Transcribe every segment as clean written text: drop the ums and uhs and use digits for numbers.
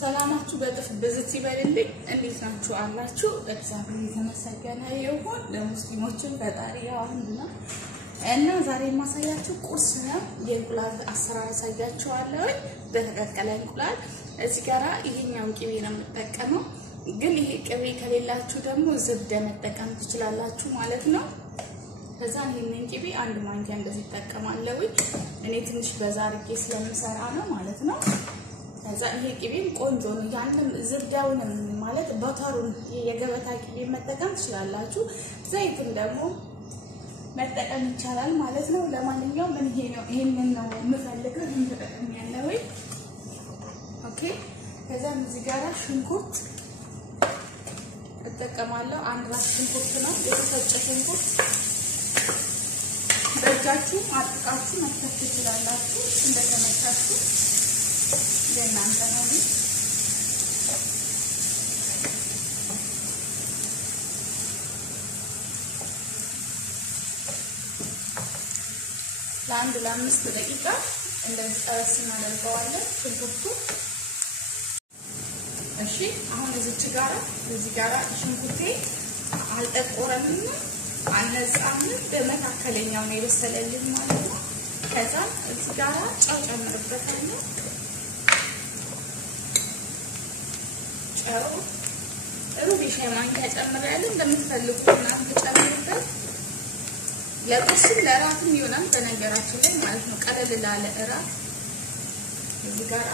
ሰላማችሁ በጥፍ በዝት ይበልልኝ እንዴት ናችሁ አላችሁ እግዚአብሔር የተመሰገነ ይሁን ለሙስሊሞችም ፈጣሪ ያውንና እና ዛሬ ማሳያችሁ ቁርስ ነው የእንቁላል አሰራር አሳያችኋለሁ በተቀቀለ እንቁላል እዚህ ጋራ ይሄኛው ቅቤ ነው የምጠቀመው ግን ይሄ ቅቤ ከሌላችሁ ደግሞ ዝብደ መጠቀም ትችላላችሁ ማለት ነው ከዛ ይሄንን ቅቤ አንድ ማንኪያ እንደዚህ ተጠቀማለሁ እኔ ትንሽ በዛ አድርጌ ስለምሰራ ነው ማለት ነው ከዛ ይሄ ቅቤም ቆንጆ ነው ያንንም ዝብዳውንም ማለት በተሩን የገበታ ቅቤ መጠቀም ትችላላችሁ ዘይትም ደግሞ መጠቀም ይቻላል ማለት ነው ለማንኛውም ምን ይሄ ነው ይሄንን ነው የምፈልገው ምን ተጠቅም ያለው ኦኬ ከዛ እዚህ ጋራ ሽንኩርት እጠቀማለሁ አንድ ራስ ሽንኩርት ነው የተፈጨ ሽንኩርት በእጃችሁ አጥቃችሁ መክተፍ ትችላላችሁ እንደተመቻችሁ ለእናንተ ነው ለአምስት ደቂቃ እንደዚህ ጠበስ እናደርገዋለን ሽንኩርቱ እሺ አሁን እዚህ ጋራ ሽንኩርቴ አልጠቆረምና አልነጻም በመካከለኛው ነው የበሰለልኝ ማለት ነው ከዛ እዚህ ጋራ ጨው ጨምርበታለሁ ጨው ሩብ ሻይ ማንኪያ ጨምራለሁ እንደምትፈልጉት እናንተ ጨምሩበት ለቁርስም ለራትም ይሆናል በነገራችን ላይ ማለት ነው ቀለል ላለ እራት እዚህ ጋራ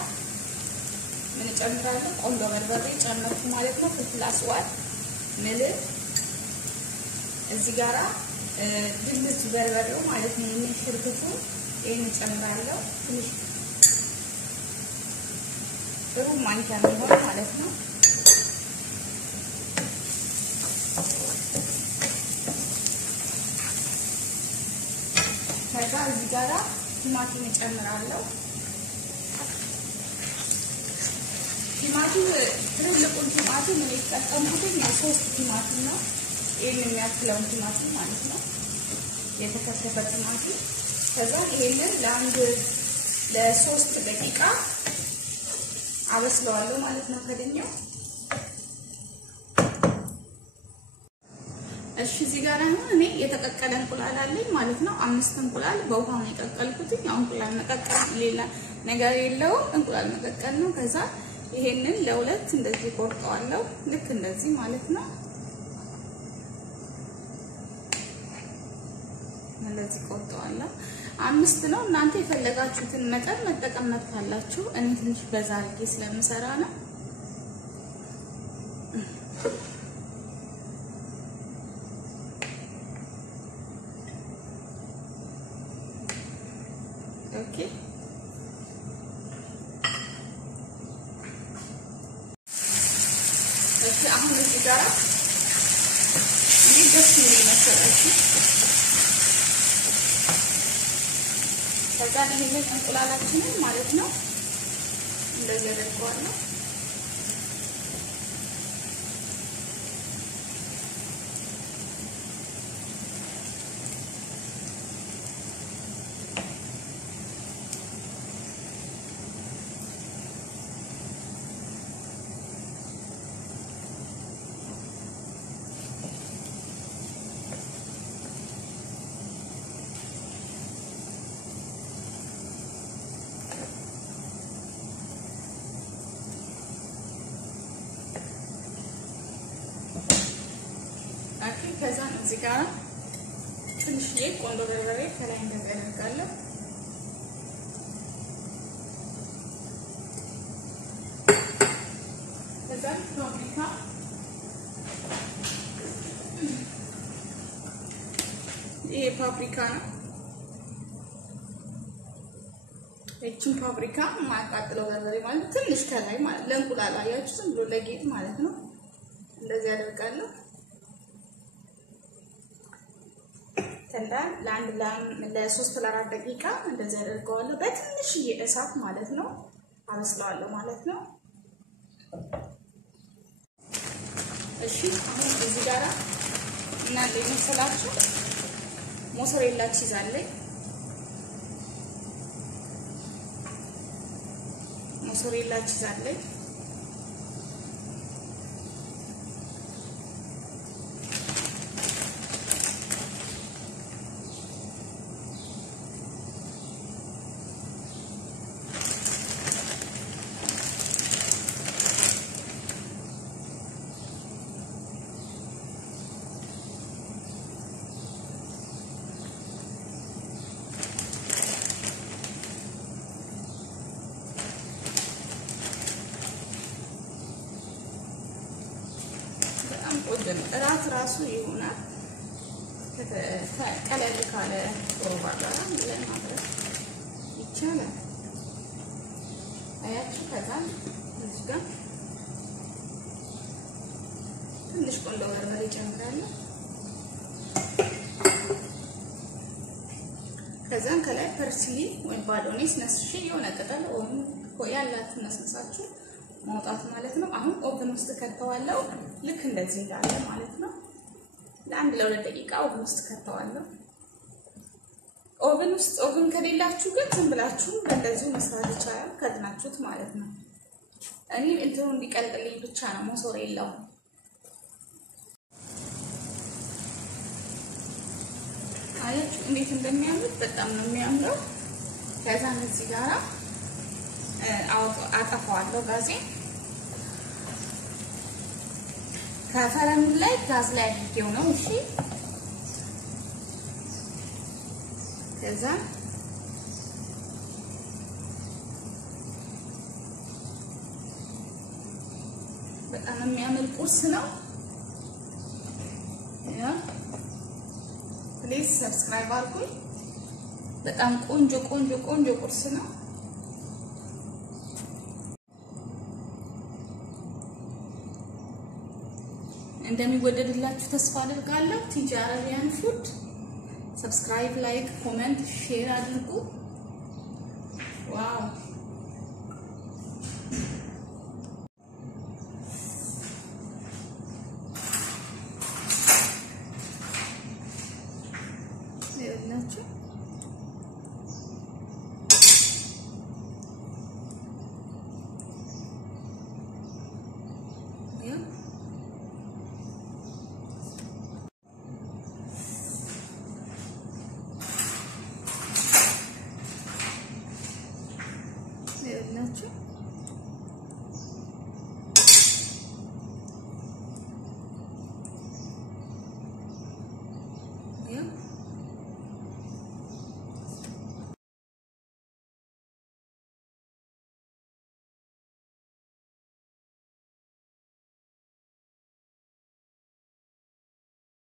ምን ጨምራለሁ ቆንጆ በርበሬ ጨምርኩ ማለት ነው ፍልፍል አስዋድ መልህ እዚህ ጋራ ድልት በርበሬው ማለት ነው ሽርክቱ ይሄን ጨምራለሁ ትንሽ ሩብ ማንኪያ ነው ማለት ነው ከዛ እዚህ ጋራ ቲማቲም ጨምራለሁ ቲማቲም ትልቁን ቲማቲም እኔ ተጠቀምኩኝ 3 ቲማቲም ነው ይሄንን የሚያክለው ቲማቲም ማለት ነው የተከተፈ ቲማቲም ከዛ ይሄንን ለ3 ደቂቃ አበስለዋለሁ ማለት ነው ከደኛው እሺ እዚህ ጋር ነው እኔ የተቀቀለ እንቁላል አለኝ ማለት ነው 5 እንቁላል በውሃው ነው የቀቀልኩትኝ አሁን እንቁላል መቀቀል ሌላ ነገር የለውም እንቁላል መቀቀል ነው ከዛ ይሄንን ለሁለት እንደዚህ ቆርጠዋለሁ ልክ እንደዚህ ማለት ነው እንደዚህ ቆርጠዋለሁ 5 ነው እናንተ የፈለጋችሁትን መጠን መጠቀም መጥታላችሁ እኔ ትንሽ በዛ አድርጌ ስለምሰራ ነው ኦኬ አሁን እዚህ ጋር እኔ ደስ የሚል መሰለኝ ከዛ ይሄንን እንቁላላችንን ማለት ነው እንደዚህ አደርገዋለሁ ከዛ እዚህ ጋር ትንሽ ቆንጆ በርበሬ ከላይ እንደገለጋለሁ ከዛ ፓፕሪካ ይሄ ፓፕሪካ ነው እቺን ፓፕሪካ ማቃጥለው በርበሬ ማለት ትንሽ ከላይ ማለት ለእንቁላል አያችሁ ዝም ብሎ ለጌጥ ማለት ነው እንደዚህ አደርጋለሁ ከዛ ለ3 ለ4 ደቂቃ እንደዚህ አደርገዋለሁ በትንሽ እሳት ማለት ነው አበስለዋለሁ ማለት ነው እሺ አሁን እዚህ ጋራ እና ለምሳላችሁ ሞሰሬላ ቺዝ አለኝ ሞሰሬላ ቺዝ አለኝ ራሱ ይሆናል ቀለል ካለ ሾርባ ጋር ለማድረግ ይቻላል። አያችሁ ከዛ እዚህ ጋር ትንሽ ቆንጆ በርበሬ ጨምራለሁ። ከዛን ከላይ ፐርስሊ ወይ ባዶኔስ ነስሽ የሆነ ቅጠል ወይ ያላችሁ ነስነሳችሁ ማውጣት ማለት ነው። አሁን ኦቨን ውስጥ ከተዋለው ልክ እንደዚህ እንዳለ ማለት ነው። ለአንድ ለሁለት ደቂቃ ኦቨን ውስጥ ከተዋለው። ኦቨን ከሌላችሁ ግን ዝም ብላችሁ እንደዚህ መስራት ይቻላል ከድናችሁት ማለት ነው። እኔ እንትኑ እንዲቀልጥልኝ ብቻ ነው ሞሶር የለውም። አያችሁ እንዴት እንደሚያምር በጣም ነው የሚያምረው። ከዛ እዚህ ጋራ አጠፋዋለሁ ጋዜ ከፈረኑ ላይ ጋዝ ላይ አድርጌው ነው። እሺ ከዛ በጣም የሚያምር ቁርስ ነው። ያ ፕሊዝ ሰብስክራይብ አድርጉ። በጣም ቆንጆ ቁርስ ነው። እንደሚወደድላችሁ ተስፋ አደርጋለሁ። ቲጂ አረቢያን ፉድ ሰብስክራይብ፣ ላይክ፣ ኮሜንት፣ ሼር አድርጉ። ዋው